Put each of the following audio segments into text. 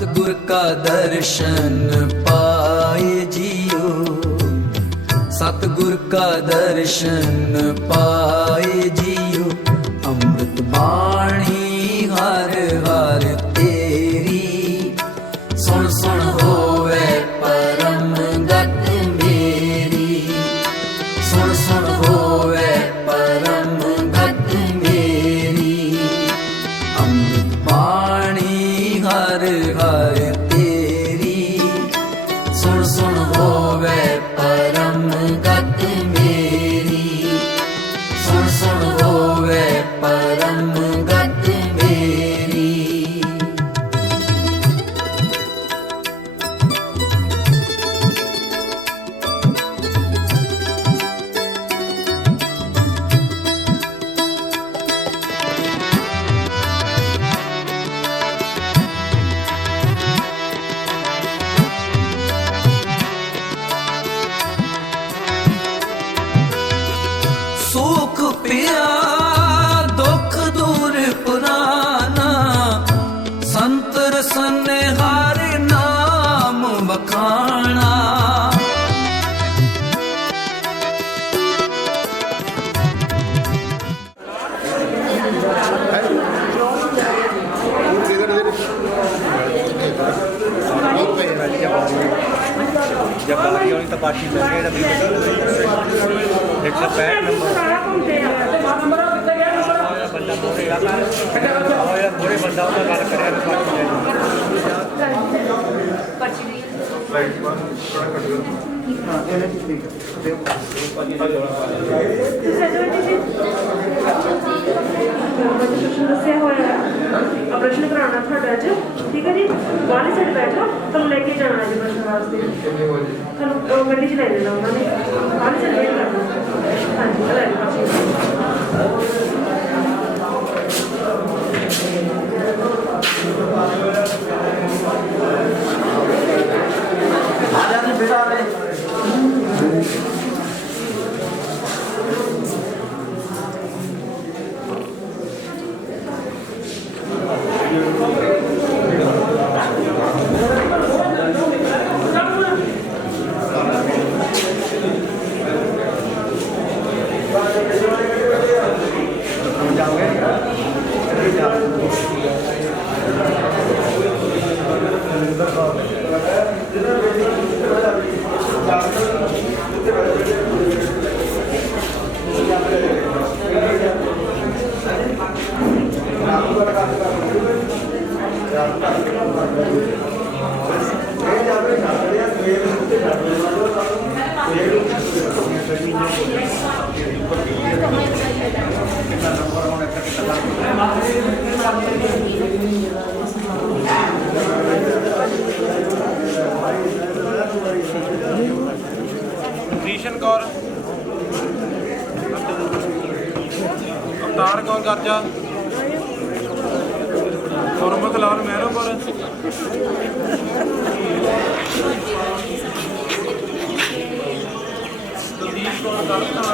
सतगुर का दर्शन पाए जियो, सतगुर का दर्शन पाए जियो। अमृत बाणी हर हर तेरी, सुन सुन होवे परम गत मेरी, सुन सुन होवे परम गत मेरी। अमृत बाणी हर हर तेरी, सुन सुन होवे परम गत मेरी, सुन सुन होवे परम गत मेरी। सुख पिया दुख दूर पुराना, संत रसन हर नाम बखाना। जब बाकी वाली तबाशी लगे जब 165 नंबर बंदा मोड़ेगा मोड़े बंदा उनका गल करेगा ऑपरेशन कराना ਤੁਹਾਡਾ ਅੱਜ ठीक है जी। बाहर साइड बैठो, तुम लेके जाना जी बस वास्ते, तुम गड्डी च ले लेना उन्होंने, बाहर साइड वेट करना। हाँ जी ले कृष्ण कौर, अवतार कौर गर्जा, गुरमुख लाल महरोपुर, कुलदीप कौर गर्जा।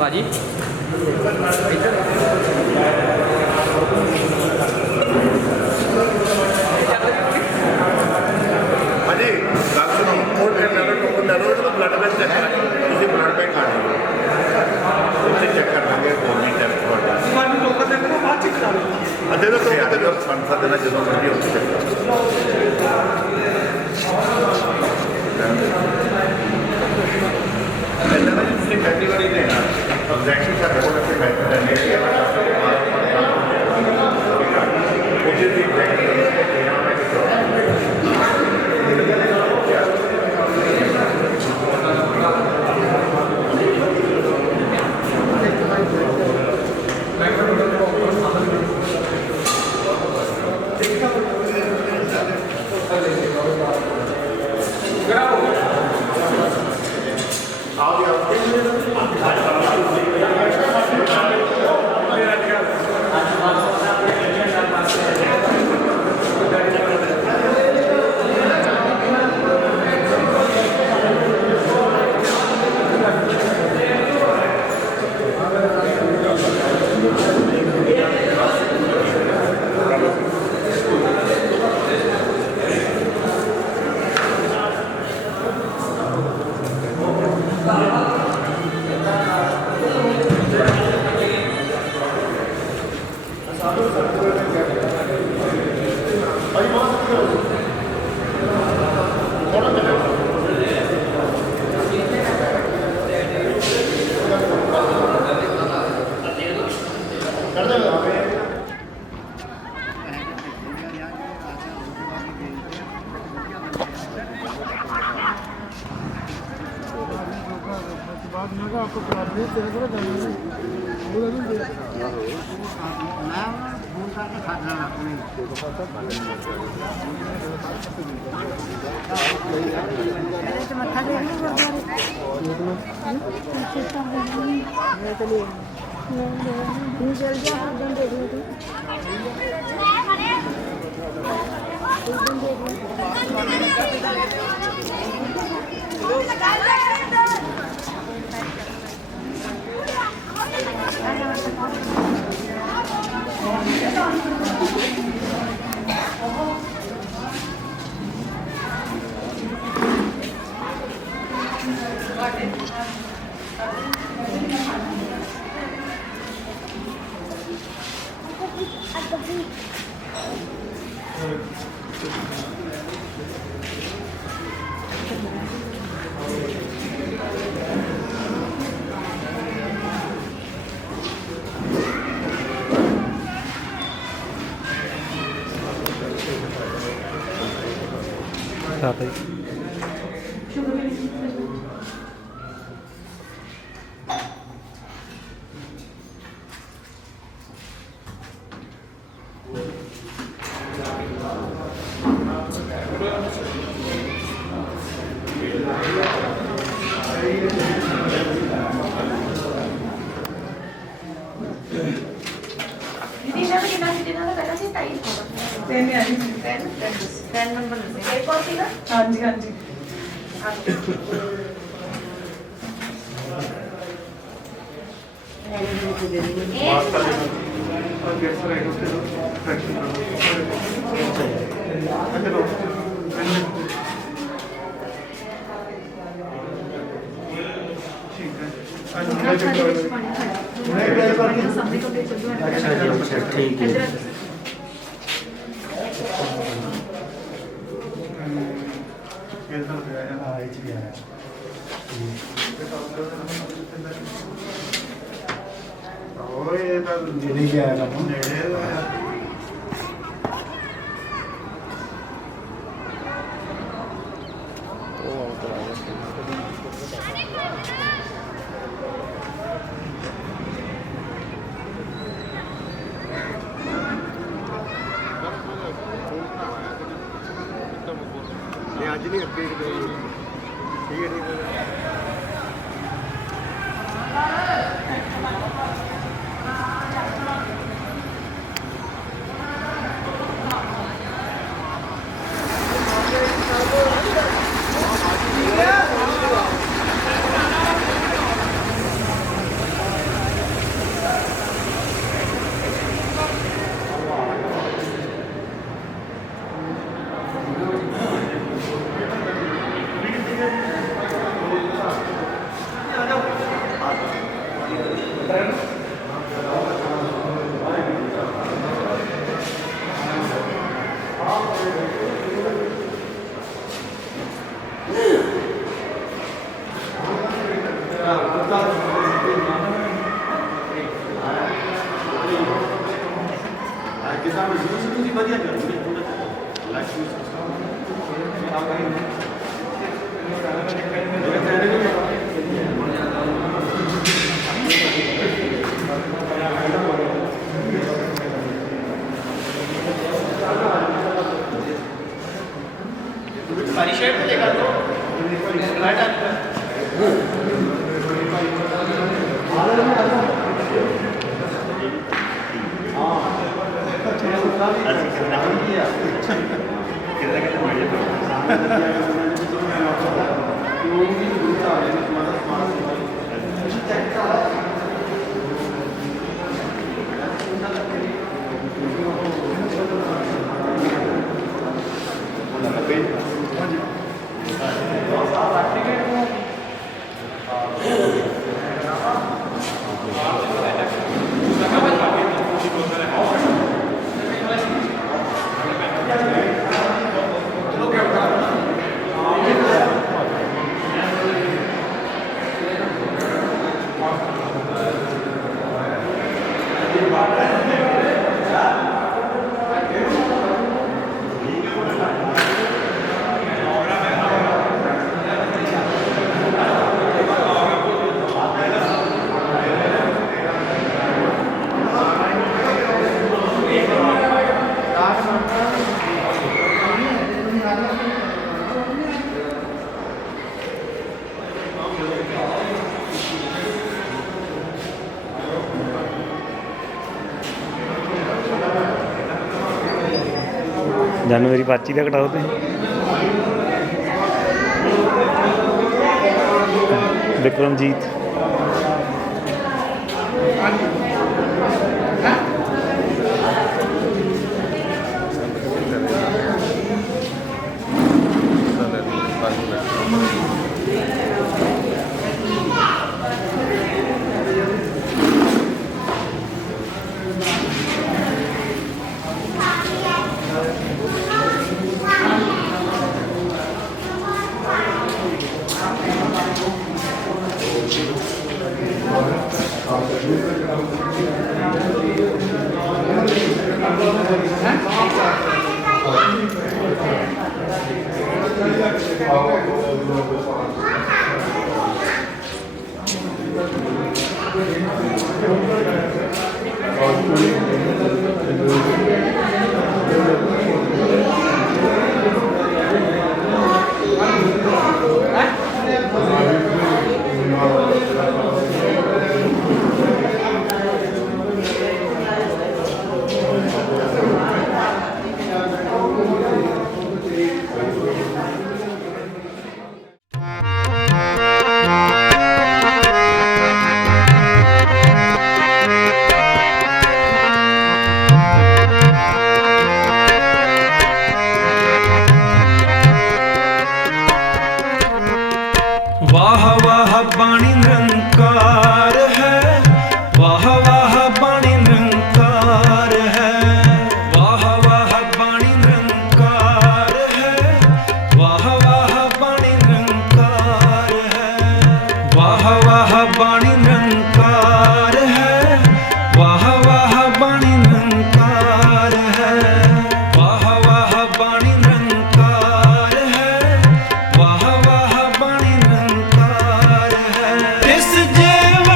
भाजी अजी गल सुनो, और टोकन ले लो, ब्लड बैंक चेक कर, ब्लड बैंक आ जाओ, चेक कर लेंगे गवर्नमेंट टैक्स अदे तो संस्था देना जो मर्जी हो पहली बार देना एग्जैक्टली ਸਾਡੇ ਕੋਲ ਇੱਥੇ ਬੈਠੇ ਰਹਿੰਦੇ ਸੀ ਉਹ ਜਿਹੜੀ ਹਾਂਜੀ ਹਾਂਜੀ ठीक है ਅੱਜ ਨਹੀਂ ਅੱਗੇ ਠੀਕ ਹੈ ਠੀਕ ਹੈ जनवरी पर्ची का कटाओ तो विक्रमजीत वाह वाह बाणी निरंकार है, वाह वाह बाणी निरंकार है, वाह वाह बाणी निरंकार है, वाह वाह बाणी निरंकार है, वाह वाह बाणी निरंकार है, वाह वाह बाणी निरंकार है, वाह वाह बाणी निरंकार है, वाह वाह बाणी निरंकार है। तिस जेव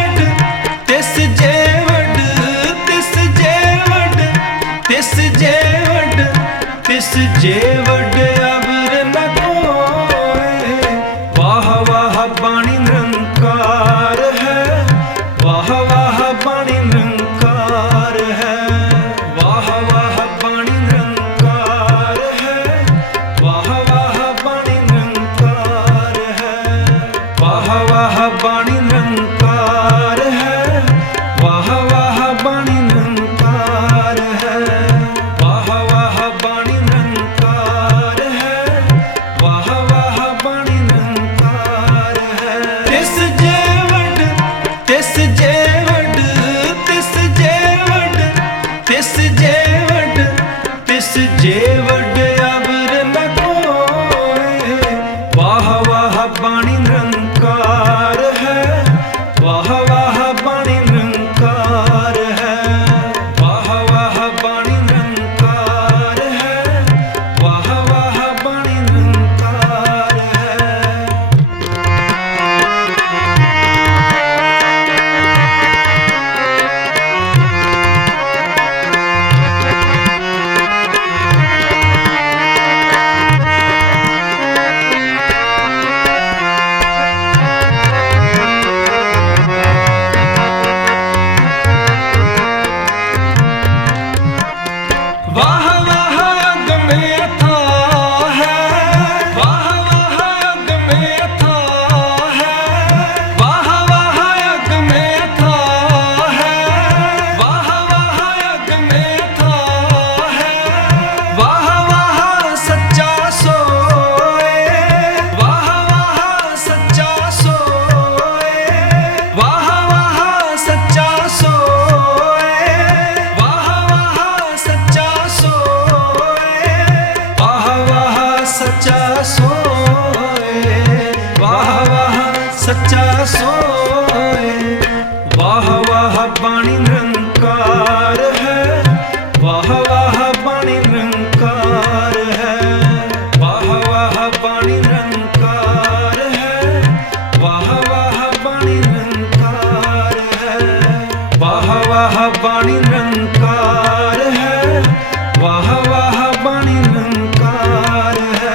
सोए। वाह वाह बाणी निरंकार है, वाह वाह बाणी निरंकार है, वाह वाह बाणी निरंकार है, वाह वाह बाणी निरंकार है, वाह वाह बाणी निरंकार है, वाह वाह बाणी निरंकार है,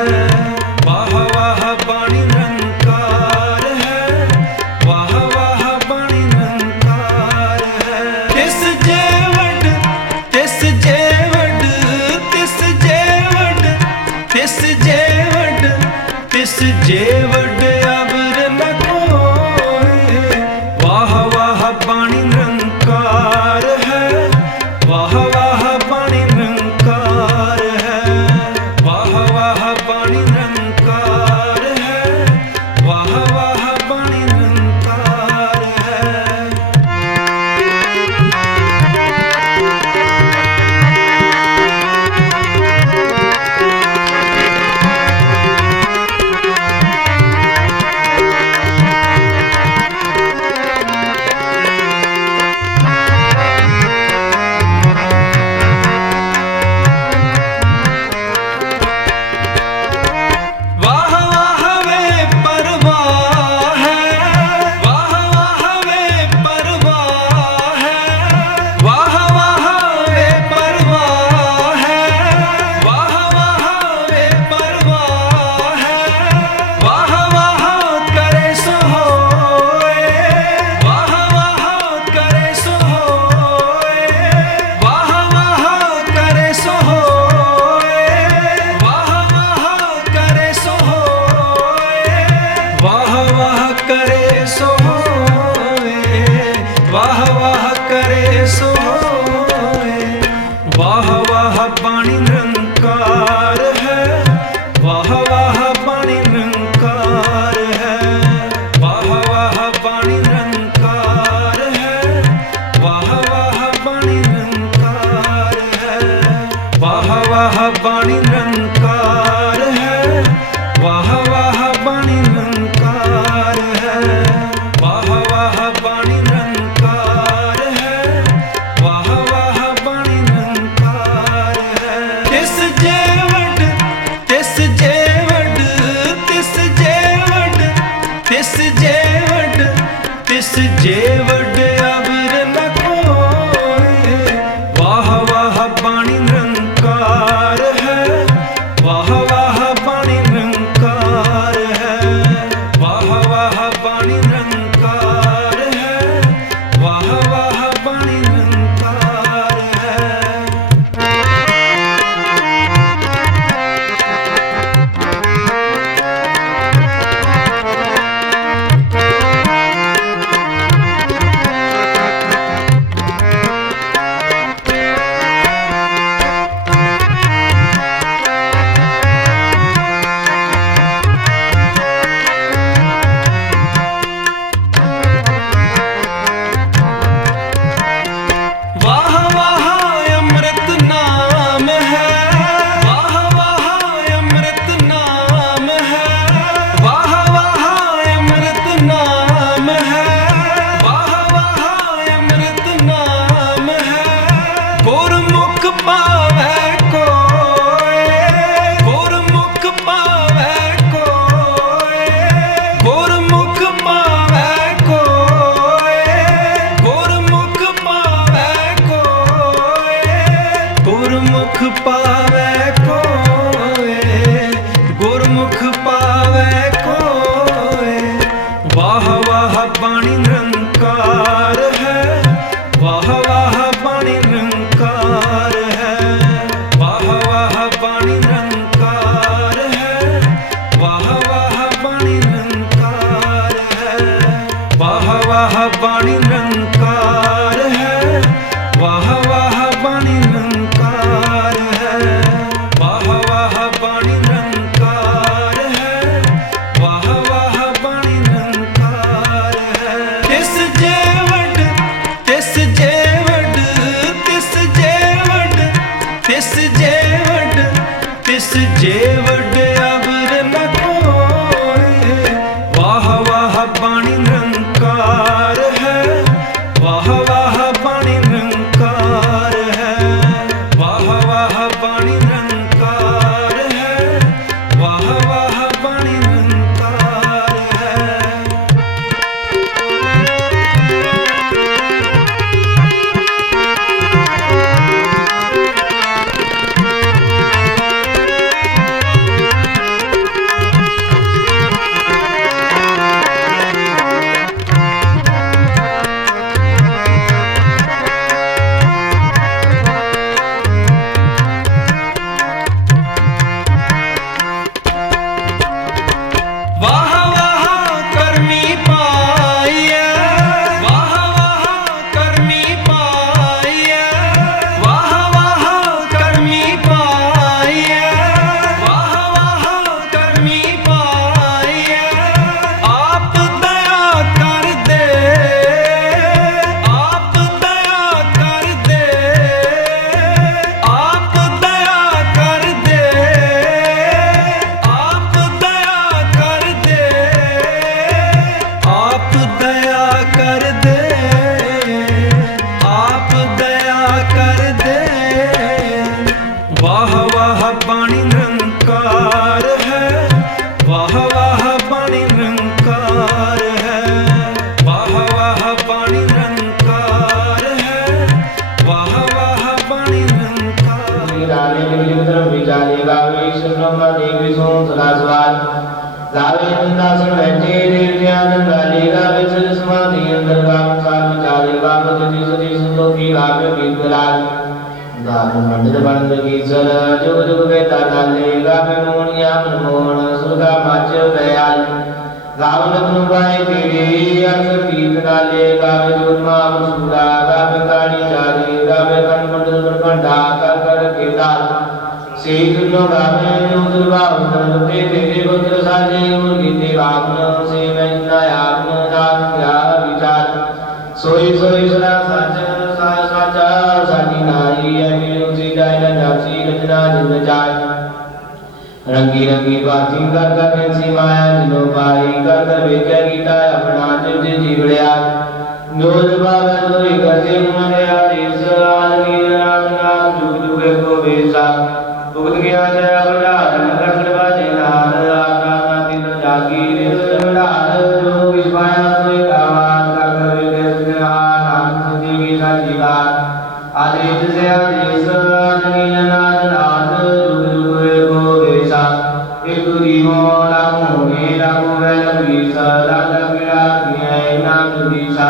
वाह वाह बाणी निरंकार है, वाह वाह बाणी निरंकार है। तिस जेवट तिस जेवट तिस जेवट तिस जेवट तिस जेवट अबर न कोई। वाह वाह बाणी निरंकार है, वाह वाह बाणी निरंकार है, वाह वाह बाणी निरंकार है, वाह वाह बाणी निरंकार है। वाह वाह वे परवाह है, वाह वाह वे परवाह है, वाह वाह वे परवाह है, वाह वाह वे परवाह है, वाह वाह करे सो होए, वाह वाह करे सो होए, वाह वाह करे सो होए, वाह वाह करे सो होए, वाह वाह करे सो होए, वाह वाह करे सो होए। वाह वाह बाणी निरंकार है, वाह वाह बाणी निरंकार है, वाह वाह बाणी निरंकार है, वाह वाह बाणी निरंकार है, वाह वाह बाणी निरंकार है, वाह वाह बाणी निरंकार है, वाह वाह बाणी निरंकार है, वाह वाह बाणी निरंकार है। तिस जेवट तिस जेवट तिस जेवट तिस जेवट तिस जेवट अबर न कोई। वाह वाह बाणी निरंकार है, वाह वाह बाणी निरंकार है, वाह वाह बाणी निरंकार है, वाह वाह बाणी निरंकार है। वाह वाह अमृत नाम है, वाह वाह अमृत नाम है, वाह वाह अमृत नाम है, वाह वाह अमृत नाम है। गुरमुख पावै कोय, गुरमुख पावै कोय, गुरमुख पावै कोय, गुरमुख पावै कोय, गुरमुख पावै कोय, गुरमुख पावै कोय। वाह वाह बाणी निरंकार है, वाह वाह बाणी निरंकार है, वाह वाह बाणी निरंकार है, वाह वाह बाणी निरंकार है, वाह वाह बाणी निरंकार है, वाह वाह बाणी निरंकार है, वाह वाह बाणी निरंकार है, वाह वाह बाणी निरंकार है। तिस जेवट तिस जेवट तिस जेवट तिस जेवट तिस जेवट अबर न कोई। वाह वाह बाणी निरंकार पंडित बंद कीसर जुग जुग बेता डाले गावे मोहनिया मन मोहन सुरगा मच दयाल गावन तुम पाए पीड़े अक्सर तीर्थ डाले गावे जोरमा मुसूरा गावे काली चारे गावे कण मंडल कंडा कर कर के दाल से दुनो गावे उदरवा उदर ते तेरे पुत्र साजे मुर्गी ते गावन से मैं नायावन दान क्या विचार सोई सोई सदा सच साचा साची नारी अभी उसी जाय न जासी रचना जिंद जाय रंगी रंगी बाती कर कर कैसी माया जिनो पाई कर कर बेचा गीता अपना जिज जीवड़िया जोर बाबा जोरी करते मुने आदेश आदमी राजना जुग जुग को बेसा भुगत गया जय अवतार कर बाजे नार आका दिन जागी रे नार जो विस्माया सोई कामान कर कर बेच नाम सती की साची बात आदेश से आदेश आदमी नाद नाद जुग जुग को बेसा एक दीमो रामो रामो वैलम बीसा राजा मेरा न्याय नाम बीसा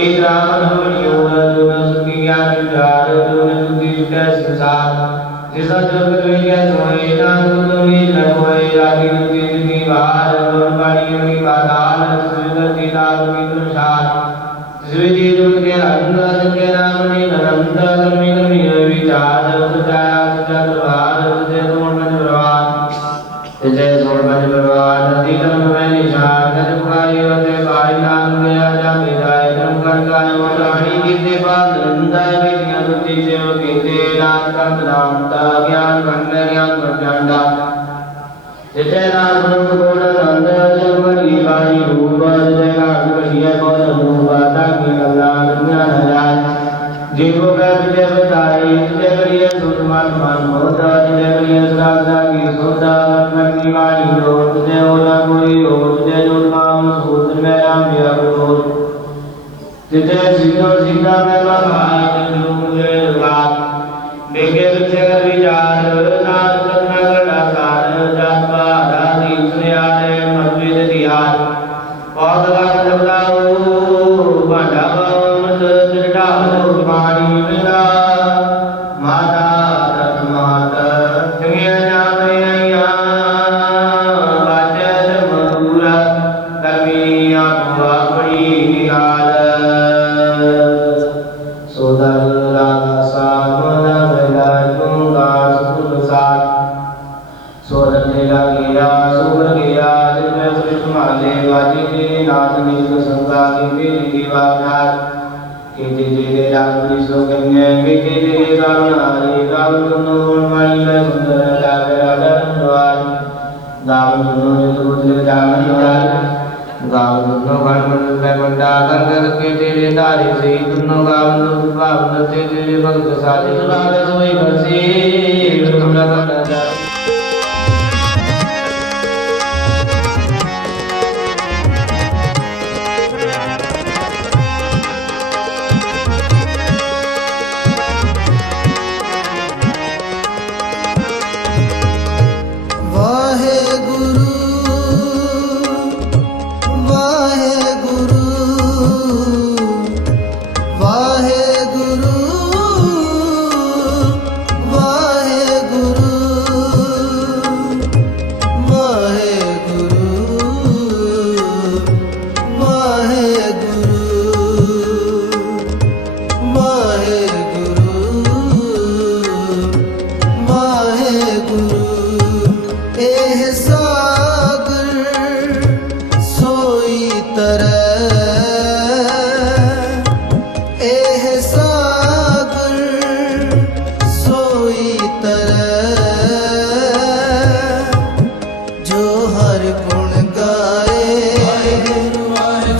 एक राम धवनियो जो सुखी ज्ञान विचार जो सुखी सुख संसार जिसा जगत में क्या सोए नाम तुम्हें न होए रागी दुखी दुखी बाहर वाणी योगी पाताल सुविधर की ताल की तुषार जिसविधि जुट के रंग के नाम ने नंद कर्मी कर्मी विचार सुचाया सुचा प्रभार सुचे सोम पंच प्रभार जय सोम पंच प्रभार नदी कर्म में निशान कज पुकारी होते पाई नाम गया जा विदाय कर्म कर काय वाणी कीते पाल नंदा विद्या दुति से कीते नाम कंत नाम ता ज्ञान खंड ज्ञान प्रचंडा जय नाम गुरु गोड़ नंद जगमगी वाणी रूप जय काट कटिया बोल रूप ताकि अल्लाह दुनिया न जाए जीवो का विजय बताई जय करिए सुमान मान होता जय करिए सदा की सोदा मन की वाणी रो तुझे होला कोई रो तुझे जो काम सूत्र में राम या रो तुझे सीधो सीधा में भाई तुम मुझे बात देखे तुझे विचार नाम करना करना सार जात पारा दीप से आए मतविद दियार पौध का जबलाओ बांधा मत चिरटा पानी मिला माता तत माता जंगिया जामैया बाजर मधुरा कविया बड़ी निहाल सोदर राधा सामना बेला तुंगा सुकुल साथ सोदर तेरा गिया सुगर गिया जिसमें कृष्ण माले बाजी के नाथ नील संगा की दीवानाथ केते तेरे रामपुरी सोगन्य केते तेरे गावनारी गावन सुनो गुणवाणी में सुंदर लागे राजा द्वार गावन सुनो जो पुत्र जामन जाल गावन सुनो गणमंडल में मंडा कर कर के तेरे तारे से सुनो गावन सुनो गावन से तेरे भक्त साधे सुनावे सोई बरसी तुमरा करना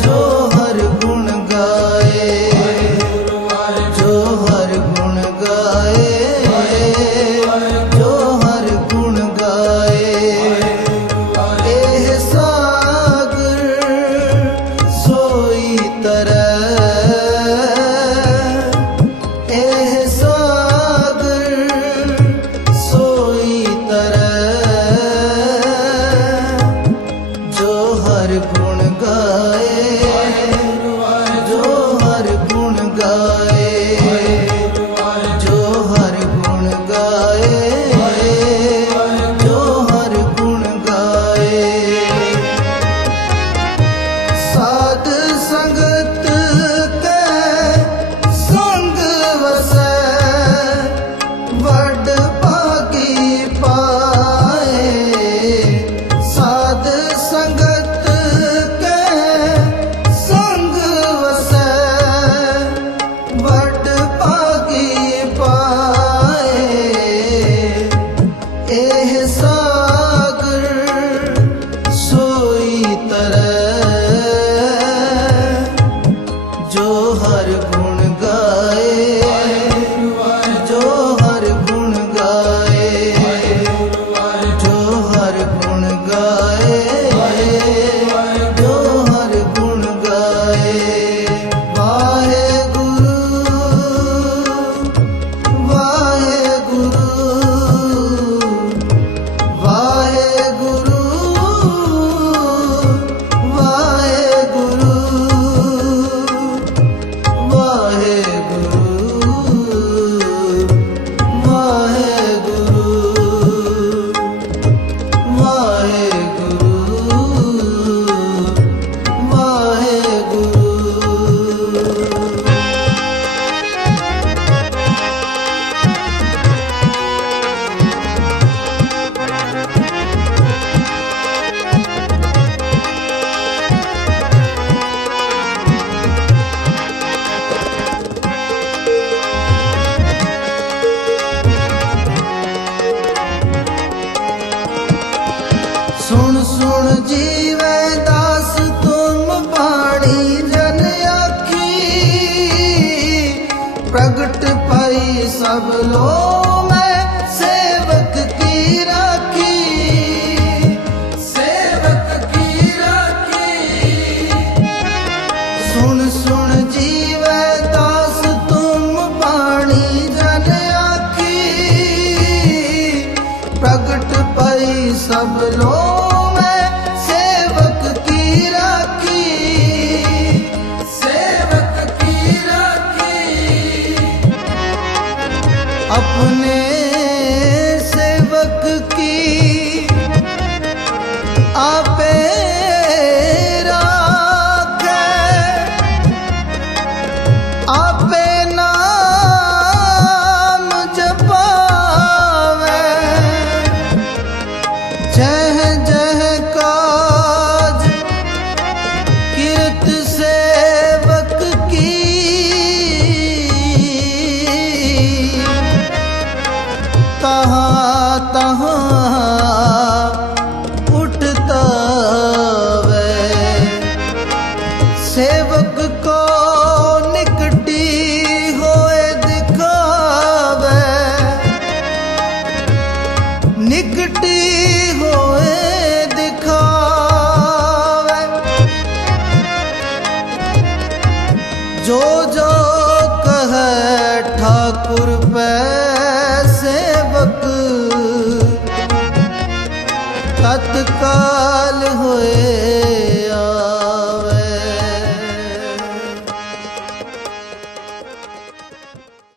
जो हर गुण सब लो मैं सेवक की राखी, सेवक की राखी। सुन सुन जीवे दास तुम बाणी जन आखी, प्रगट पई सब लो मैं सेवक की राखी, सेवक की राखी। अपने सेवक की आपे राखे, आपे नाम जपावे, जह जह काज कीर्त सेवक की, तहाँ तहाँ उठता वे। सेवक को निकटी होए दिखावे, निकटी होए दिखावे। जो जो कहे ठाकुर पे सेवक, तत्काल होए